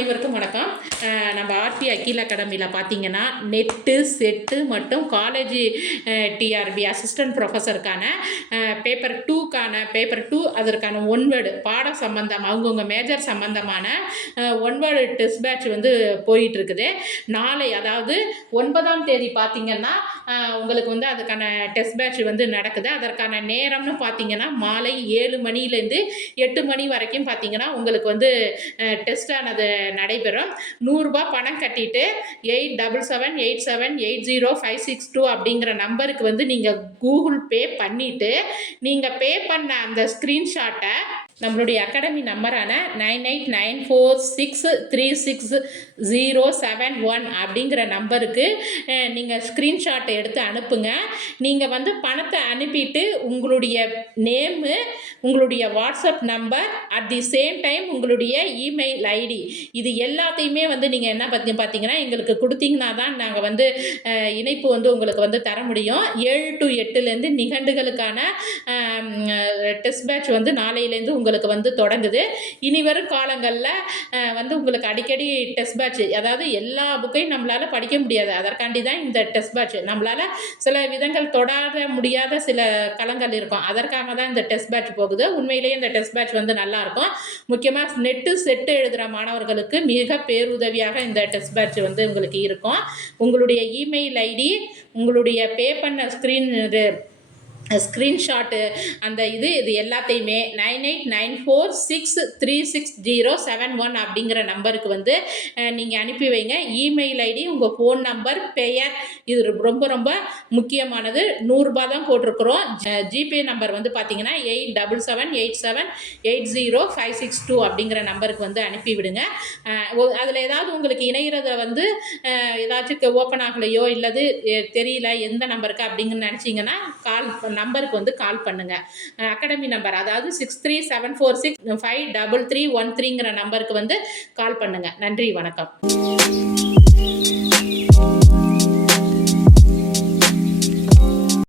அனைவருக்கும் வணக்கம். நம்ம ஆர்பி அகில் அகாடமியில் பார்த்தீங்கன்னா நெட்டு செட்டு மற்றும் காலேஜ் டிஆர்பி அசிஸ்டன்ட் ப்ரொஃபஸருக்கான பேப்பர் 2 அதற்கான ஒன்வேர்டு பாடம் சம்பந்தம் அவங்கவுங்க மேஜர் சம்பந்தமான ஒன்வேர்டு டெஸ்ட் பேட்ச் வந்து போயிட்டுருக்குது. நாளை அதாவது 9ஆம் தேதி பார்த்தீங்கன்னா உங்களுக்கு வந்து அதுக்கான டெஸ்ட் பேட்ச் வந்து நடக்குது. அதற்கான நேரம்னு பார்த்தீங்கன்னா மாலை 7 மணிலேருந்து 8 மணி வரைக்கும் பார்த்தீங்கன்னா உங்களுக்கு வந்து டெஸ்டானது நடைபெறும். 100 ரூபாய் பணம் கட்டிட்டு 8778780562 அப்படிங்கிற நம்பருக்கு வந்து நீங்கள் கூகுள் பே பண்ணிவிட்டு நீங்கள் பே பண்ண அந்த ஸ்க்ரீன்ஷாட்டை நம்மளுடைய அகாடமி நம்பரான 9894636071 அப்படிங்கிற நம்பருக்கு நீங்கள் ஸ்க்ரீன்ஷாட்டை எடுத்து அனுப்புங்க. நீங்கள் வந்து பணத்தை அனுப்பிட்டு உங்களுடைய நேமு, உங்களுடைய WhatsApp number, at the same time உங்களுடைய இமெயில் ஐடி இது எல்லாத்தையுமே வந்து நீங்கள் என்ன பார்த்தீங்கன்னா எங்களுக்கு கொடுத்தீங்கன்னா தான் நாங்கள் வந்து இணைப்பு வந்து உங்களுக்கு வந்து தர முடியும். 7 to 8 நிகண்டுகளுக்கான டெஸ்ட் பேட்ச் வந்து நாளையிலேருந்து உங்களுக்கு வந்து தொடங்குது. இனி வரும் காலங்களில் வந்து உங்களுக்கு அடிக்கடி டெஸ்ட் பேட்ச், அதாவது எல்லா புக்கையும் நம்மளால் படிக்க முடியாது. அதற்காண்டி தான் இந்த டெஸ்ட் பேட்ச். நம்மளால் சில விதங்கள் தொடாத முடியாத சில களங்கள் இருக்கும். அதற்காக தான் இந்த டெஸ்ட் பேட்ச் போகுது. உண்மையிலேயே இந்த டெஸ்ட் பேட்ச் வந்து நல்லாயிருக்கும். முக்கியமாக நெட்டு செட்டு எழுதுகிற மாணவர்களுக்கு மிக பேருதவியாக இந்த டெஸ்ட் பேட்ச் வந்து உங்களுக்கு இருக்கும். உங்களுடைய இமெயில் ஐடி, உங்களுடைய பே பண்ண ஸ்க்ரீன்ஷாட்டு, அந்த இது எல்லாத்தையுமே 9894636071 அப்படிங்கிற நம்பருக்கு வந்து நீங்கள் அனுப்பி வைங்க. இமெயில் ஐடி, உங்கள் ஃபோன் நம்பர், பெயர், இது ரொம்ப ரொம்ப முக்கியமானது. 100 ரூபாய் தான் போட்டிருக்கிறோம். ஜிபே நம்பர் வந்து பார்த்தீங்கன்னா 8778780562 அப்படிங்கிற நம்பருக்கு வந்து அனுப்பிவிடுங்க. அதில் ஏதாவது உங்களுக்கு இணைகிறத வந்து ஏதாச்சும் ஓப்பன் ஆகலையோ இல்லது தெரியல எந்த நம்பருக்கு அப்படிங்கன்னு நினச்சிங்கன்னா நம்பருக்கு வந்து கால் பண்ணுங்க. அகாடமி நம்பர் அதாவது 6374653313ங்கிற நம்பருக்கு வந்து கால் பண்ணுங்க. நன்றி, வணக்கம்.